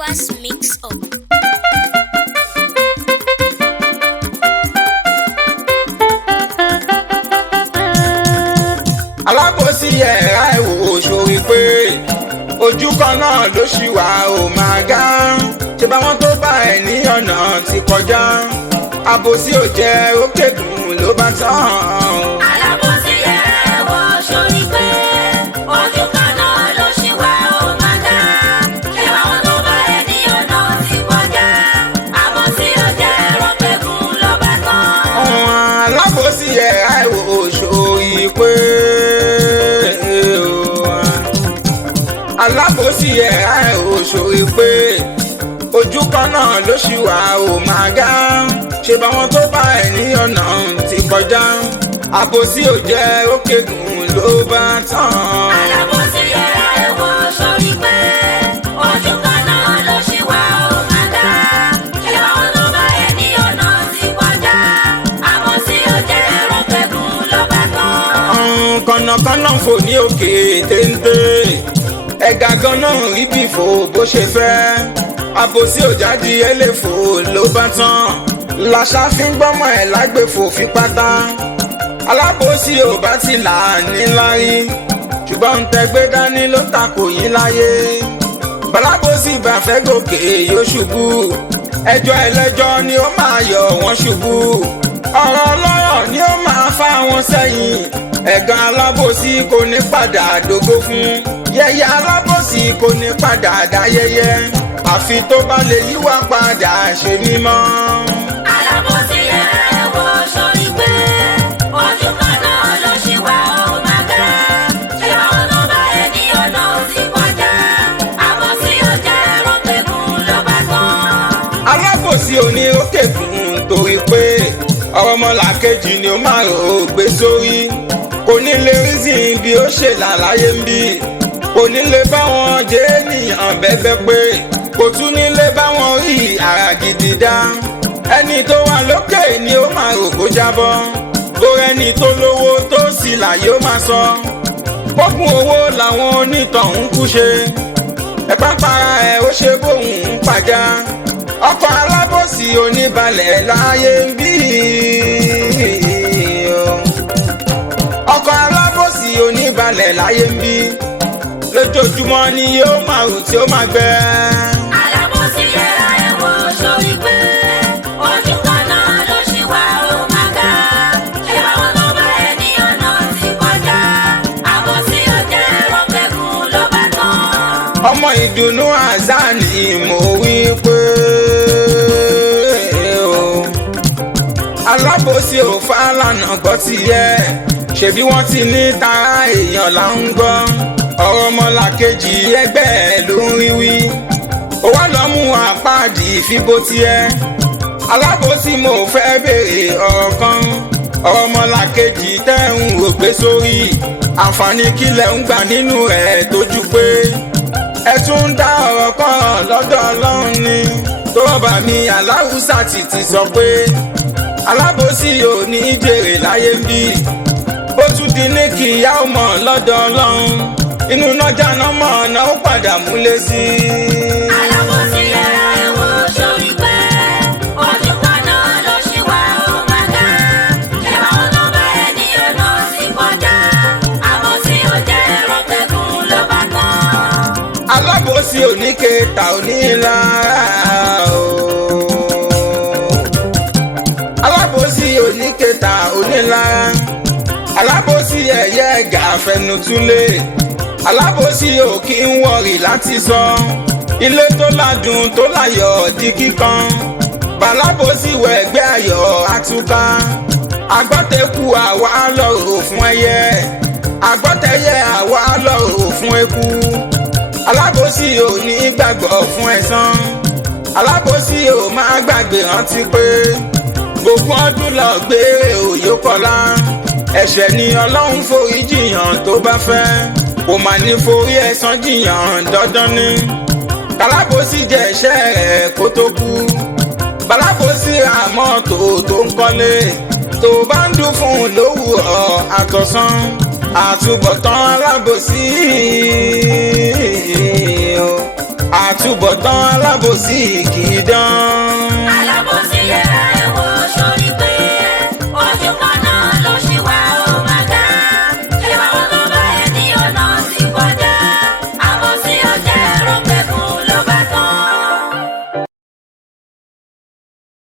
hours mix up. Alábòsí ẹ̀rá ìwò sórí pé ojú kan náà ló ṣì wà ó máa gá ṣe báwọn tó bá ẹ̀ ní ọ̀nà ti kọjá àbòsí ò jẹ́ ó kékun ló bá tán. Alábòsí ẹ̀rá ìwò sórí pé ojú kan náà ló ṣì wà ó máa gá ṣe báwọn tó bá ẹ̀ ní ọ̀nà ti kọjá àbòsí ò jẹ́ ó kékun ló bá tán. Alábòsí ẹ̀rá ìwò sórí pé alábòsí ẹ̀rá ìwò sórí pé ojú kan náà ló ṣì wà ó máa gá ṣe báwọn tó bá ẹ̀ ní ọ̀nà ti kọjá àbòsí ò jẹ́ ó kékun ló bá tán. Alábòsí ẹ̀rá ìwò sórí pé ojú kan náà ló ṣì wà ó máa gá ṣe báwọn tó bá ẹ̀ ní ọ̀nà ti kọjá àbòsí ò jẹ́ ó kékun ló bá tán. Kànnàkànnà fò ní òkè téńté ẹ̀gà ganan rí bí fò bó ṣe fẹ́ àbòsí ò jáde ẹlẹ́fò ló bá tán làṣà fi ń gbọ́mọ ẹ̀ lágbèfò fi pátá alábòsí ò bá ti là ní lárí ṣùgbọ́n ń tẹgbẹ́ dání ló takò yín láyé balábòsí bá fẹ́ gòkè yóò ṣubú ẹjọ́ ẹlẹ́jọ́ ni ó máa yọ wọ́n ṣubú ọ̀rọ̀ ọlọ́rọ̀ ni ó máa fà wọ́n sẹ́yìn ẹ̀gàn alábòsí kò ní padà dógó fún yẹ̀yẹ́ alábòsí kò ní padà dáyẹyẹ àfi tó bá lè yíwá padà ṣe mímọ́. Alábòsí ẹ̀rá ìwò sórí pé ojú kan náà ló ṣì wà ó máa gá ṣe báwọn tó bá ẹ̀ ní ọ̀nà ti kọjá àbòsí ò jẹ́ ó kékun ló bá tán. Alábòsí òní ó kékun torí pé ọ̀rọ̀ ọmọlàkejì ni ó máa rò ó gbé sórí kò ní lè rízìn bí ó ṣe là láyé ń bí kò ní lè bá wọn jẹ́ ènìyàn bẹ́bẹ́ pé kò tún ní lè bá wọn rí ara gidi dá ẹni tó wà lókè ni ó máa rò kó jábọ́ bóra ẹni tó lówó tó sì là yóò máa sọ gbógun owó làwọn onítọ̀hún kú ṣe ẹ̀pá para ẹ̀ ó ṣe bóun ń pàjá ọkọ̀ alábòsí oníbalẹ̀ láyé ń bí ọkọ̀ alábòsí oníbalẹ̀ láyé ń bí lójoojúmọ́ ni yóò máa rù tí ó máa gbẹ. Alábòsí ẹ̀rá ìwò sórí pé ojú kan náà ló ṣì wà ó máa gá ṣe báwọn tó bá ẹ̀ ní ọ̀nà ti kọjá àbòsí ò jẹ́ ó kékun ló bá tán. Ọmọ Ìdùnnú Hassan mo wí pé alábòsí ò fàlànà gbọ́ ti yẹ ṣebí wọ́n ti ní tara èèyàn là ń gbọ́ ọ̀rọ̀ ọmọlàkejì ẹgbẹ́ ẹ̀ ló ń rí wí ó wá lọ́ mú àpáàdì ìfibó tiẹ̀ alábòsí mo fẹ́ béèrè ọ̀rọ̀ kan ọ̀rọ̀ ọmọlàkejì tẹ́ ń rò gbé sórí àǹfààní kílẹ̀ ń gbà nínú ẹ̀ tójú pé ẹ tún ń dá ọ̀rọ̀ kan lọ́dọ̀ Ọlọ́run ni tó bá mi aláwùsà ti sọ pé alábòsí ò ní jèrè láyé ń bí ó tún di ní kí ìyá ò mọ̀ lọ́dọ̀ Ọlọ́run inú nájà náà mọ̀ ọ̀nà ó padà múlé sí i. Alábòsí ẹ̀rá ìwò sórí pé ojú kan náà ló ṣì wà ó máa gá ṣe báwọn tó bá ẹ̀ ní ọ̀nà ti kọjá àbòsí ò jẹ́ ó kékun ló bá tán. Alábòsí oníkẹta onílára o alábòsí oníkẹta onílára alábòsí ẹ̀yẹ ẹ̀gà fẹnutúlé alábòsí ò kí ń wọ̀rì láti sọ ilé tó ládùn tó láyọ̀ di kíkan balábòsí wọ ẹgbẹ́ ayọ̀ àtúká agbọ́tẹ̀kù àwa lọ́rọ̀ fún ẹyẹ agbọ́tẹ̀yẹ àwa lọ́rọ̀ fún eku alábòsí ò ní gbàgbọ́ fún ẹ̀san alábòsí ò máa gbàgbé rántí pé gbogbo ọdún lọ gbére òyò kọlá ẹ̀ṣẹ̀ ni Ọlọ́run forí jìyàn tó bá fẹ́ kò má ní forí ẹ̀san jìyàn dandan ni kálábòsí jẹ ẹ̀ṣẹ̀ rẹ̀ kó tó kú balábòsí àmọ́tò tó ń kọ́lé tó bá ń dún fún un lówùrọ̀ àtọ̀sán àtúbọ̀tán alábòsí àtúbọ̀tán alábòsí. alábòsí kì í dán.